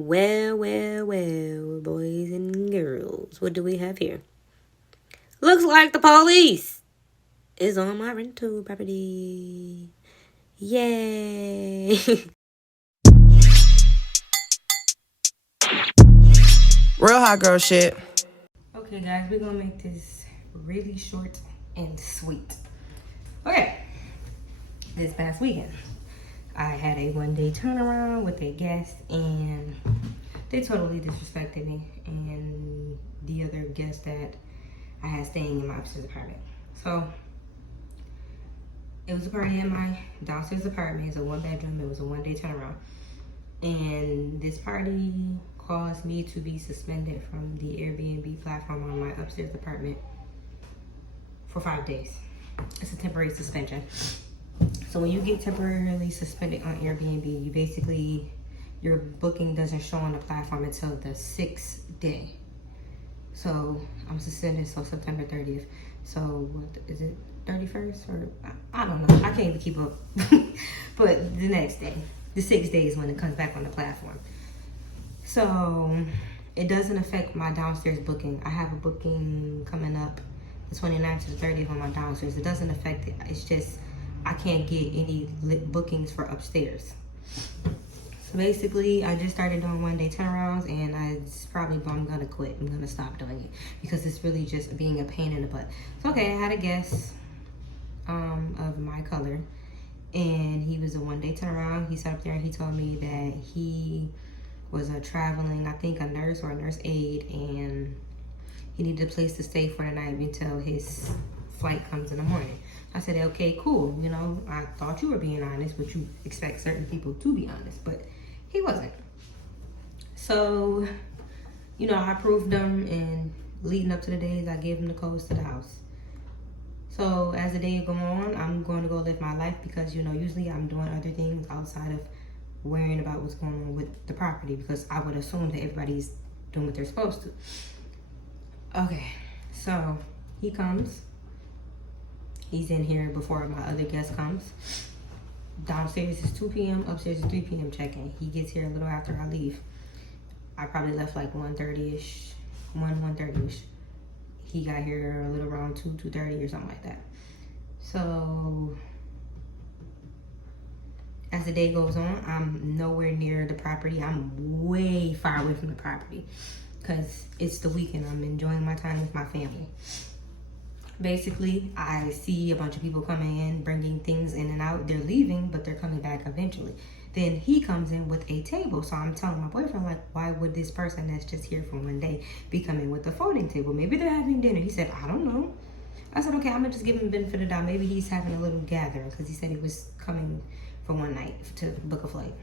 Well, boys and girls, what do we have here? Looks like the police is on my rental property. Yay! Real hot girl shit. Okay, guys, we're gonna make this really short and sweet. Okay, this past weekend, I had a one-day turnaround with a guest, and they totally disrespected me and the other guest that I had staying in my upstairs apartment. So it was a party in my downstairs apartment. It's a one-bedroom. It was a one-day turnaround, and this party caused me to be suspended from the Airbnb platform on my upstairs apartment for 5 days. It's a temporary suspension. So when you get temporarily suspended on Airbnb, you basically, your booking doesn't show on the platform until the 6th day. So I'm suspended till September 30th. So what is it, 31st? Or I don't know. I can't even keep up. But the next day, the 6th day is when it comes back on the platform. So it doesn't affect my downstairs booking. I have a booking coming up the 29th to the 30th on my downstairs. It doesn't affect it. It's just I can't get any bookings for upstairs. So basically, I just started doing one-day turnarounds, and I'm gonna quit. I'm gonna stop doing it because it's really just being a pain in the butt. So okay, I had a guest of my color, and he was a one-day turnaround. He sat up there and he told me that he was a traveling, I think a nurse or a nurse aide, and he needed a place to stay for the night until his flight comes in the morning. I said, okay, cool. You know, I thought you were being honest, but you expect certain people to be honest, but he wasn't. So, you know, I proved them, and leading up to the days, I gave him the codes to the house. So as the day go on, I'm going to go live my life because, you know, usually I'm doing other things outside of worrying about what's going on with the property, because I would assume that everybody's doing what they're supposed to. Okay, so he comes. He's in here before my other guest comes. Downstairs is 2 p.m., upstairs is 3 p.m. check-in. He gets here a little after I leave. I probably left like 1:30-ish, 1:30-ish. He got here a little around 2:30 or something like that. So as the day goes on, I'm nowhere near the property. I'm way far away from the property because it's the weekend. I'm enjoying my time with my family. Basically, I see a bunch of people coming in, bringing things in and out. They're leaving, but they're coming back eventually. Then he comes in with a table. So I'm telling my boyfriend, like, why would this person that's just here for one day be coming with a folding table? Maybe they're having dinner. He said, I don't know. I said, okay, I'm gonna just give him the benefit of the doubt. Maybe he's having a little gathering because he said he was coming for one night to book a flight.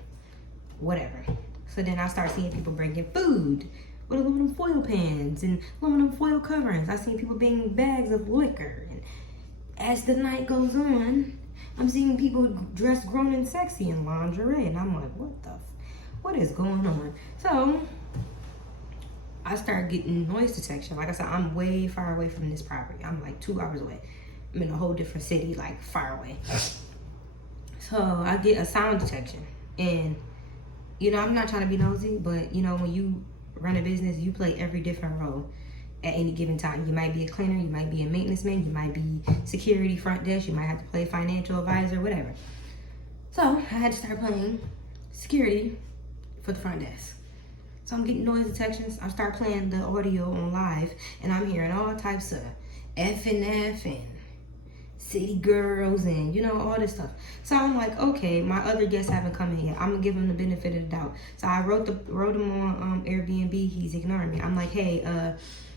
Whatever. So then I start seeing people bringing food with aluminum foil pans and aluminum foil coverings. I seen people bringing bags of liquor. And as the night goes on, I'm seeing people dressed grown and sexy in lingerie. And I'm like, what is going on? So I start getting noise detection. Like I said, I'm way far away from this property. I'm like 2 hours away. I'm in a whole different city, like far away. So I get a sound detection. And, you know, I'm not trying to be nosy, but, you know, when you run a business, you play every different role at any given time. You might be a cleaner, you might be a maintenance man, you might be security, front desk, you might have to play financial advisor, whatever. So I had to start playing security for the front desk. So I'm getting noise detections. I start playing the audio on live, and I'm hearing all types of F and F and city girls and, you know, all this stuff. So I'm like, okay, my other guests haven't come in yet. I'm gonna give him the benefit of the doubt. So I wrote him on Airbnb. He's ignoring me. I'm like, hey,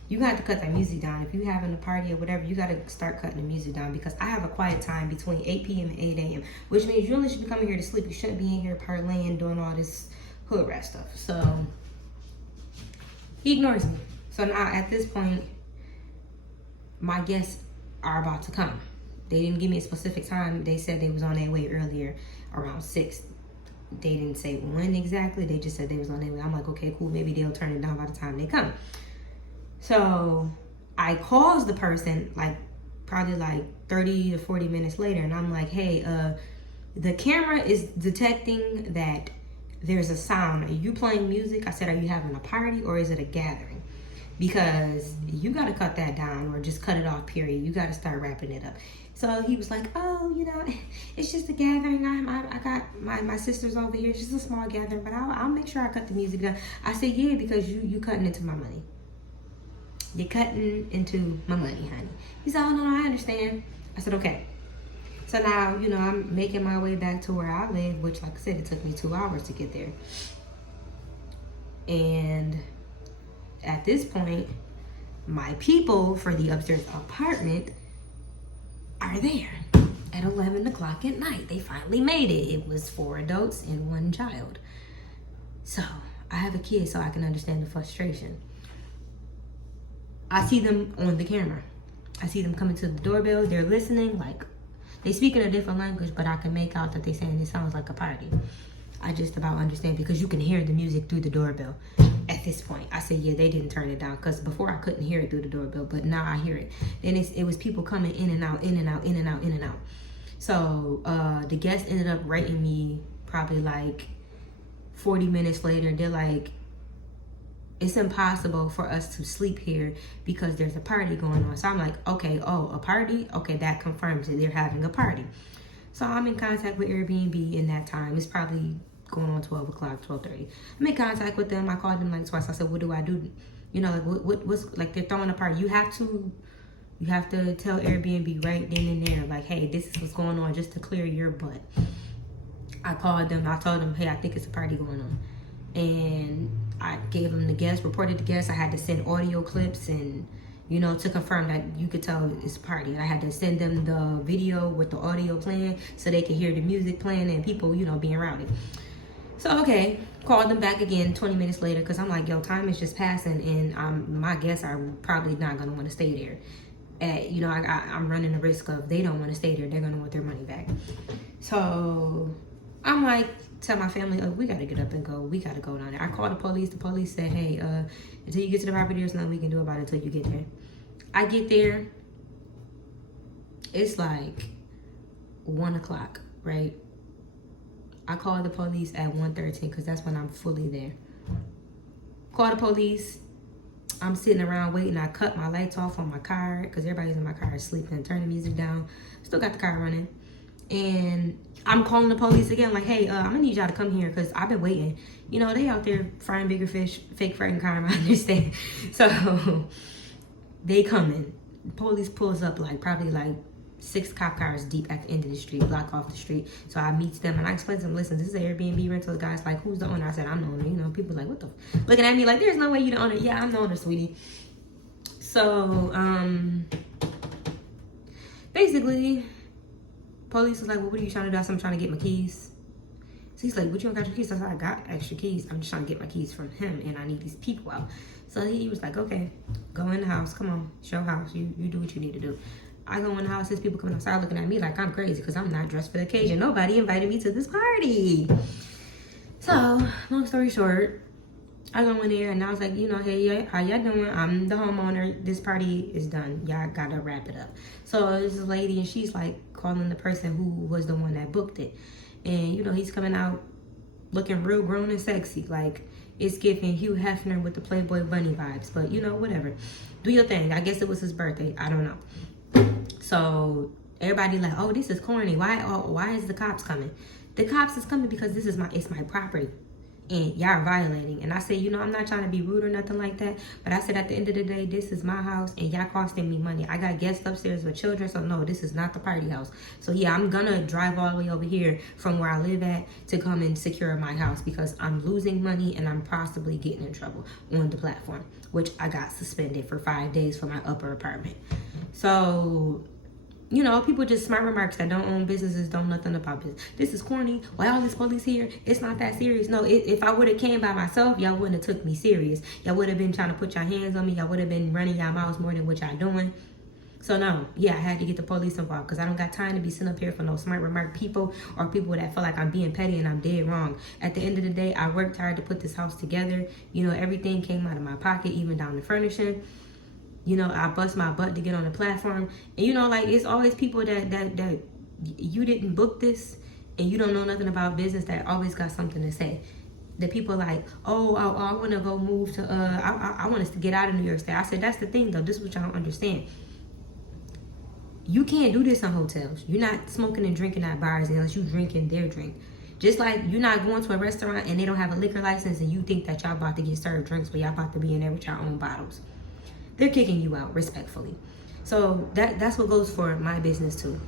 you got to cut that music down. If you having a party or whatever, you got to start cutting the music down because I have a quiet time between 8 p.m. and 8 a.m., which means you only should be coming here to sleep. You shouldn't be in here parlaying, doing all this hood rat stuff. So he ignores me. So now at this point, my guests are about to come. They didn't give me a specific time. They said they was on their way earlier, around 6. They didn't say when exactly. They just said they was on their way. I'm like, okay, cool. Maybe they'll turn it down by the time they come. So I calls the person like probably like 30 to 40 minutes later. And I'm like, hey, the camera is detecting that there's a sound. Are you playing music? I said, are you having a party or is it a gathering? Because you got to cut that down or just cut it off, period. You got to start wrapping it up. So he was like, oh, it's just a gathering. I got my sisters over here. It's just a small gathering, but I'll make sure I cut the music down. I said, yeah, because you cutting into my money. You're cutting into my money, honey. He said, oh, no, I understand. I said, okay. So now, I'm making my way back to where I live, which, like I said, it took me 2 hours to get there. And at this point, my people for the upstairs apartment are there at 11 o'clock at night. They finally made it. It was 4 adults and 1 child. So I have a kid, so I can understand the frustration. I see them on the camera. I see them coming to the doorbell. They're listening, like they speak in a different language, but I can make out that they're saying it sounds like a party. I just about understand because you can hear the music through the doorbell at this point. I said, yeah, they didn't turn it down because before I couldn't hear it through the doorbell, but now I hear it. Then it was people coming in and out, in and out, in and out, in and out. So the guest ended up writing me probably like 40 minutes later. They're like, it's impossible for us to sleep here because there's a party going on. So I'm like, okay, a party? Okay, that confirms it. They're having a party. So I'm in contact with Airbnb in that time. It's probably going on 12 o'clock, 12:30. I'm in contact with them. I called them like twice. I said, what do I do? Like what's like they're throwing a party. You have to tell Airbnb right then and there, like, hey, this is what's going on, just to clear your butt. I called them. I told them, hey, I think it's a party going on. And I gave them the guest, reported the guest. I had to send audio clips and, to confirm that you could tell it's a party. And I had to send them the video with the audio playing so they could hear the music playing and people, being rowdy. So, okay, called them back again 20 minutes later because I'm like, yo, time is just passing and my guests are probably not going to want to stay there. I'm running the risk of they don't want to stay there. They're going to want their money back. So I'm like, tell my family, oh, we got to get up and go. We got to go down there. I called the police. The police said, hey, until you get to the property, there's nothing we can do about it until you get there. I get there. It's like 1 o'clock, right? I called the police at 1:13 because that's when I'm fully there. Call the police. I'm sitting around waiting. I cut my lights off on my car because everybody's in my car sleeping. Turn the music down. Still got the car running. And I'm calling the police again, like, hey, I'm gonna need y'all to come here because I've been waiting. They out there frying bigger fish, fake frightened crime, I understand. So they coming. Police pulls up probably 6 cop cars deep at the end of the street, block off the street. So I meet them and I explain to them, listen, this is an Airbnb rental. The guy's like, who's the owner? I said, I'm the owner. People like, what the looking at me like, there's no way you the owner. Yeah, I'm the owner, sweetie. So basically, police was like, well, what are you trying to do? I said, I'm trying to get my keys. So he's like, but you don't got your keys? I said, I got extra keys. I'm just trying to get my keys from him, and I need these people out. So he was like, okay, go in the house. Come on, show house. You do what you need to do. I go in the house. There's people coming outside looking at me like I'm crazy because I'm not dressed for the occasion. Nobody invited me to this party. So, long story short, I go in there, and I was like, hey, how y'all doing? I'm the homeowner. This party is done. Y'all got to wrap it up. So there's this lady, and she's like calling the person who was the one that booked it. And, he's coming out looking real grown and sexy. Like, it's giving Hugh Hefner with the Playboy Bunny vibes. But, whatever. Do your thing. I guess it was his birthday. I don't know. So everybody like, oh, this is corny. Why is the cops coming? The cops is coming because it's my property. And y'all are violating. And I said, I'm not trying to be rude or nothing like that. But I said, at the end of the day, this is my house and y'all costing me money. I got guests upstairs with children. So no, this is not the party house. So yeah, I'm going to drive all the way over here from where I live at to come and secure my house because I'm losing money and I'm possibly getting in trouble on the platform, which I got suspended for 5 days for my upper apartment. So, people just smart remarks that don't own businesses, don't nothing about business. This is corny. Why all this police here? It's not that serious. No, if I would have came by myself, y'all wouldn't have took me serious. Y'all would have been trying to put your hands on me. Y'all would have been running y'all mouths more than what y'all doing. So no, yeah, I had to get the police involved because I don't got time to be sitting up here for no smart remark people or people that feel like I'm being petty and I'm dead wrong. At the end of the day, I worked hard to put this house together. Everything came out of my pocket, even down to furnishing. I bust my butt to get on the platform. And, it's always people that you didn't book this and you don't know nothing about business that always got something to say. The people like, oh, I want to go move to, I want us to get out of New York State. I said, that's the thing though. This is what y'all don't understand. You can't do this in hotels. You're not smoking and drinking at bars unless you drinking their drink. Just like you're not going to a restaurant and they don't have a liquor license and you think that y'all about to get served drinks, but y'all about to be in there with your own bottles. They're kicking you out respectfully. So that's what goes for my business too.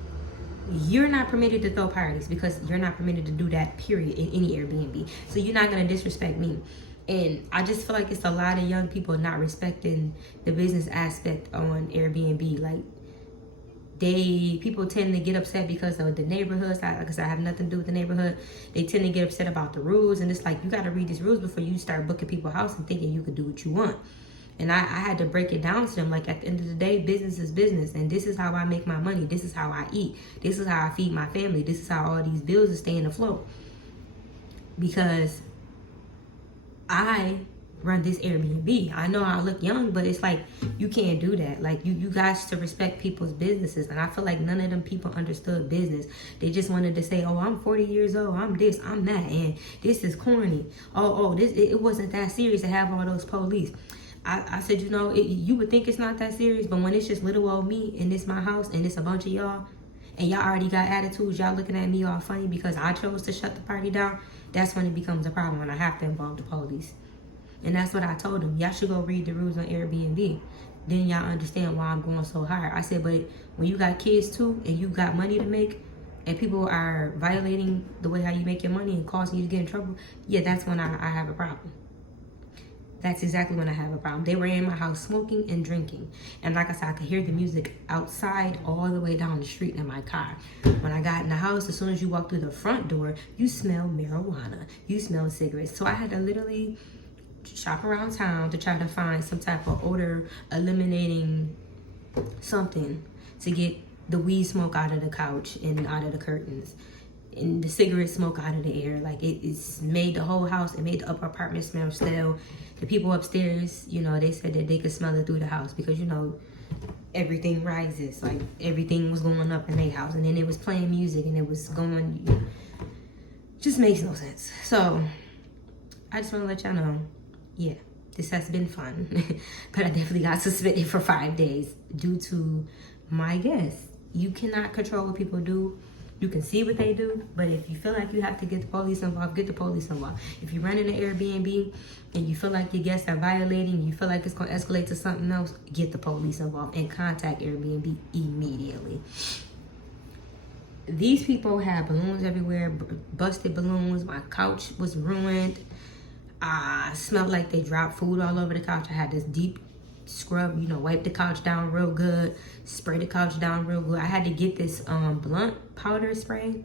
You're not permitted to throw parties because you're not permitted to do that, period, in any Airbnb. So you're not going to disrespect me. And I just feel like it's a lot of young people not respecting the business aspect on Airbnb. Like, people tend to get upset because of the neighborhoods. Like I said, I have nothing to do with the neighborhood. They tend to get upset about the rules. And it's like, you got to read these rules before you start booking people's house and thinking you could do what you want. And I had to break it down to them. Like, at the end of the day, business is business. And this is how I make my money. This is how I eat. This is how I feed my family. This is how all these bills are staying afloat. Because I run this Airbnb. I know I look young, but it's like, you can't do that. Like, you guys to respect people's businesses. And I feel like none of them people understood business. They just wanted to say, oh, I'm 40 years old, I'm this, I'm that, and this is corny. It wasn't that serious to have all those police. I said, you would think it's not that serious, but when it's just little old me and it's my house and it's a bunch of y'all and y'all already got attitudes, y'all looking at me all funny because I chose to shut the party down, that's when it becomes a problem, when I have to involve the police. And that's what I told them. Y'all should go read the rules on Airbnb. Then y'all understand why I'm going so hard. I said, but when you got kids too and you got money to make and people are violating the way how you make your money and causing you to get in trouble, yeah, that's when I have a problem. That's exactly when I have a problem. They were in my house smoking and drinking. And like I said, I could hear the music outside all the way down the street in my car. When I got in the house, as soon as you walk through the front door, you smell marijuana. You smell cigarettes. So I had to literally shop around town to try to find some type of odor eliminating something to get the weed smoke out of the couch and out of the curtains. And the cigarette smoke out of the air. Like, it's made the whole house, it made the upper apartment smell stale. The people upstairs, they said that they could smell it through the house because, everything rises. Like, everything was going up in their house. And then it was playing music and it was going, just makes no sense. So, I just want to let y'all know, yeah, this has been fun. But I definitely got suspended for 5 days due to my guests. You cannot control what people do. You can see what they do, but if you feel like you have to get the police involved, get the police involved. If you're running an Airbnb and you feel like your guests are violating, you feel like it's going to escalate to something else, get the police involved and contact Airbnb immediately. These people had balloons everywhere, busted balloons. My couch was ruined. I smelled like they dropped food all over the couch. I had this deep scrub, wipe the couch down real good, spray the couch down real good. I had to get this blunt powder spray.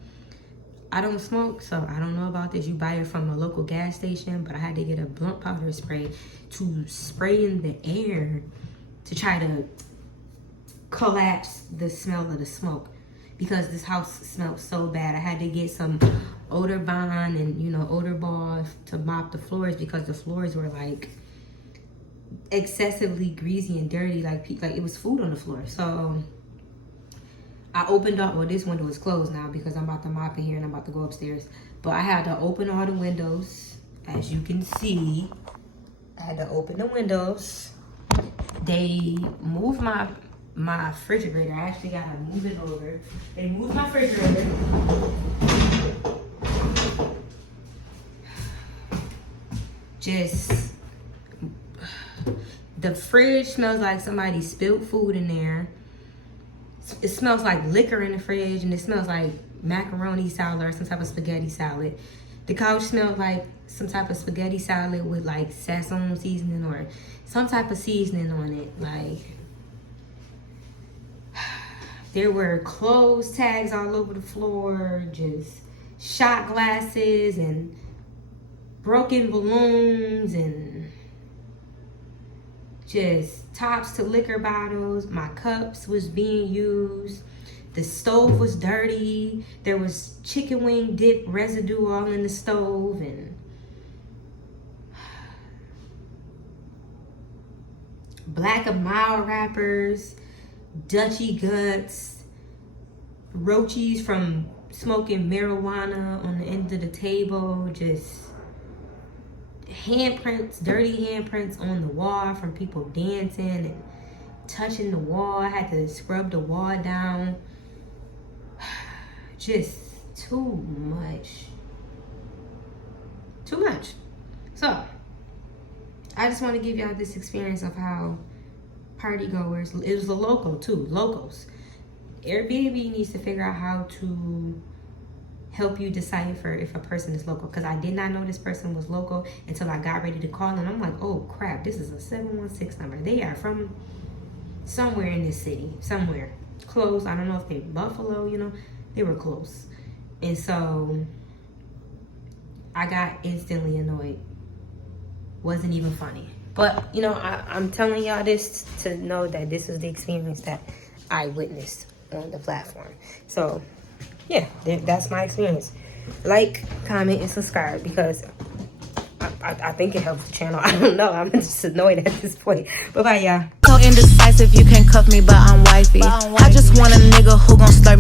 I don't smoke, so I don't know about this. You buy it from a local gas station, but I had to get a blunt powder spray to spray in the air to try to collapse the smell of the smoke because this house smelled so bad. I had to get some odor bond and odor balls to mop the floors because the floors were like excessively greasy and dirty, like it was food on the floor. So I opened up, well, this window is closed now because I'm about to mop in here and I'm about to go upstairs, but I had to open all the windows. As you can see, I had to open the windows. They moved my refrigerator. I actually gotta move it over. They moved my refrigerator. The fridge smells like somebody spilled food in there. It smells like liquor in the fridge, and it smells like macaroni salad or some type of spaghetti salad. The couch smells like some type of spaghetti salad with like sesame seasoning or some type of seasoning on it. Like, there were clothes tags all over the floor, just shot glasses and broken balloons and just tops to liquor bottles. My cups was being used. The stove was dirty. There was chicken wing dip residue all in the stove, and Black and Mild wrappers, Dutchy guts, roaches from smoking marijuana on the end of the table. Just handprints, dirty handprints on the wall from people dancing and touching the wall. I had to scrub the wall down. Just too much. Too much. So, I just want to give y'all this experience of how party goers, it was a local too, locals. Airbnb needs to figure out how to help you decipher if a person is local, because I did not know this person was local until I got ready to call, and I'm like, oh crap, this is a 716 number. They are from somewhere in this city, somewhere close. I don't know if they're Buffalo, you know, they were close. And so I got instantly annoyed. Wasn't even funny. But, you know, I'm telling y'all this to know that this is the experience that I witnessed on the platform. So, yeah, that's my experience. Like, comment, and subscribe, because I think it helps the channel. I don't know. I'm just annoyed at this point. Bye-bye, y'all. So indecisive, you can cuff me, but I'm wifey. I just want a nigga who gon' slurp